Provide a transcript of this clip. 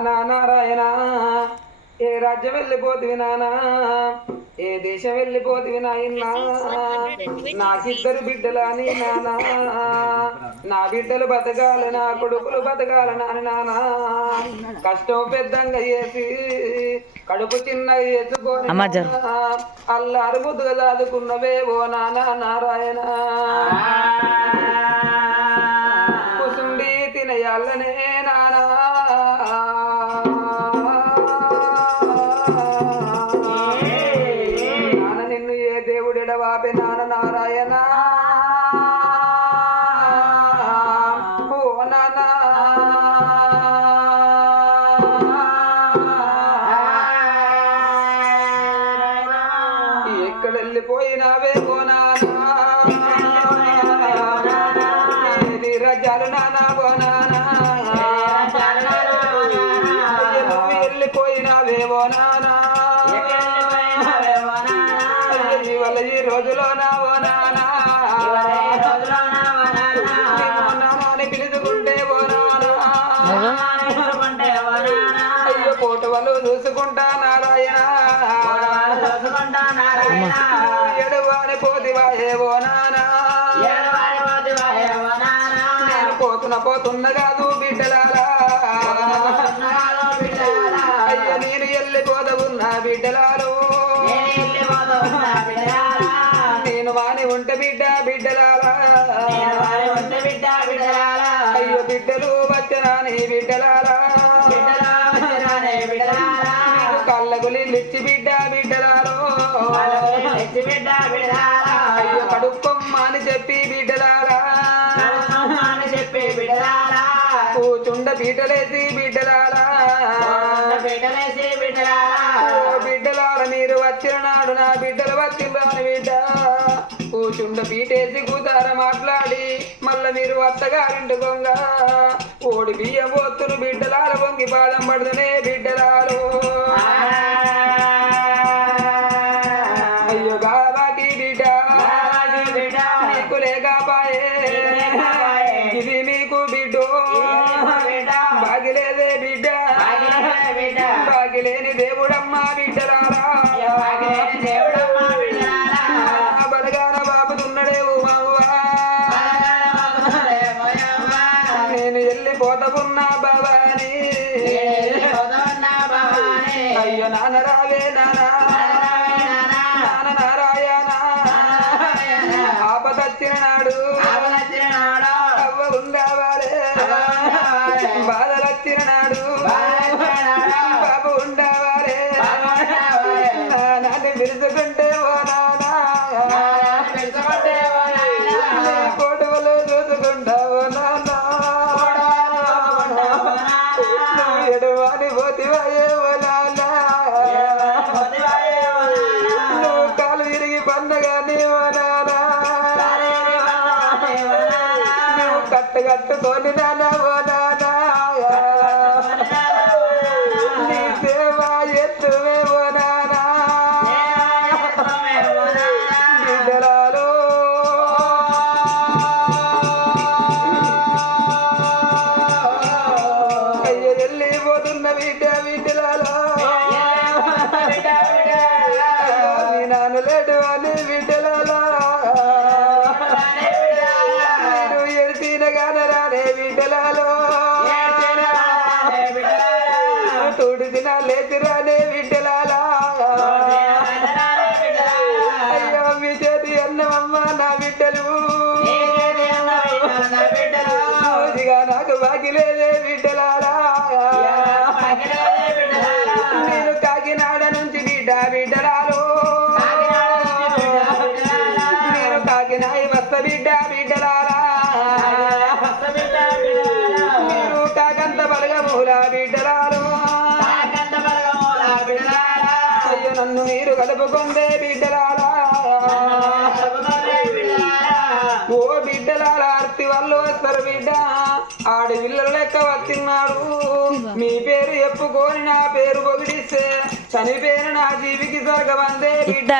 నారాయణ ఏ రాజ్యం వెళ్ళిపోతివి నానా ఏ దేశం వెళ్ళిపోతివి నాయనా నాకిద్దరు బిడ్డలని నానా నా బిడ్డలు బతకాలి నా కొడుకులు బతకాలి నానా కష్టం పెద్దంగా చేసి కడుపు చిన్నగా చేసుకొని అల్లారు ముద్దుగా దాదుకున్నవే ఓ నానా నారాయణ కుసుండి తినయాలనే నానా వాపే నాన్న నారాయణ ఓ నాన్న ఎక్కడ వెళ్ళిపోయినావే ఓ నాన్న రజాలు నాన్న ఓ నాన్న నువ్వు వెళ్ళిపోయినావే ఓ నాన్న ఈ రోజులో నావో నానా పిలుచుకుంటే ఓ నానా అయ్యో కోట వాళ్ళు చూసుకుంటా నారాయణ ఎడువాని పోతివాయే ఓ నానా నేను పోతున్నా కాదు బిడ్డలారా అయ్యో నేను వెళ్ళిపోదవున్నా బిడ్డలారు నేను వాని ఉంటే బిడ్డలారా అయ్యో బిడ్డలు వచ్చరాని బిడ్డలారా కళ్ళగులి లిచ్చి బిడ్డలారో అయ్యో కడుక్కొమ్మ అని చెప్పి బిడ్డలారా కూచుండ బీటలేసి బిడ్డలారా బిడ్డలార మీరు వచ్చిన నాడు నా బిడ్డలు వచ్చిందని బిడ్డ కూచుండ పీటేసి కూతార మాట్లాడి మళ్ళా మీరు అత్తగారింటి దొంగ ఓడి బియ్యం పోతురు బిడ్డలాల వంగి బాధం పడుతునే బిడ్డలాలు అయ్యో గాబాకి బిడ్డ నీకు లేకపాయే ఇది మీకు బిడ్డో బాగిలేదే బిడ్డ బాగిలేని దేవుడమ్మ బిడ్డలారా బలగాన బాబుతున్నాడే ఓ మావా నేను వెళ్ళిపోతున్నా బాబాని అయ్యో నాన్న రావే నాన్న నారాయణ ఆపదచ్చిన నాడు అవ్వ ఉండవాలే బాధలచ్చిన నాడు బాబు ఉండవాలే నాన్న పిలుచుకుంటే ఓ నానా కోటవలో చూసుకుంటావు నాన్న ఎడవాని పోతివాయే ఓ నాన్న నువ్వు కాలు విరిగి పండగానే ఓ నాన్న నువ్వు కట్టుకొని నాన్న ఓ నాన్న నీ సేవ ఎత్తువే ఓ నాన్న బిడ్డలాలో అయ్యో వెళ్ళిపోతున్న బిడ్డలాలో నీ నాన్న లేడు అని బిడ్డలాలో నేను ఎడిసిన గానరానే బిడ్డలాలో తోడిదిన లేచిరానే బిడ్డలాలా అయ్యో మీ చేతి అన్నమమ్మ నా బిడ్డలు ఇదిగా నాకు బాగిలేదే బిడ్డలారా నేను కాకినాడ నుంచి బిడ్డలాలు నేను కాకినాడ వస్త బిడ్డలారా మీరు కాకంత బలగమూల బిడ్డలాలు అయ్యో నన్ను మీరు కలుపుకుందే బిడ్డలారా ఓ బిడ్డలాల ఆర్తి వాళ్ళు వస్తారు బిడ్డ ఆడపిల్లలు లెక్క వచ్చిన్నాడు మీ పేరు చెప్పుకొని నా పేరు పొగిడిస్తే చనిపోయిన నా జీవికి స్వర్గమందే బిడ్డ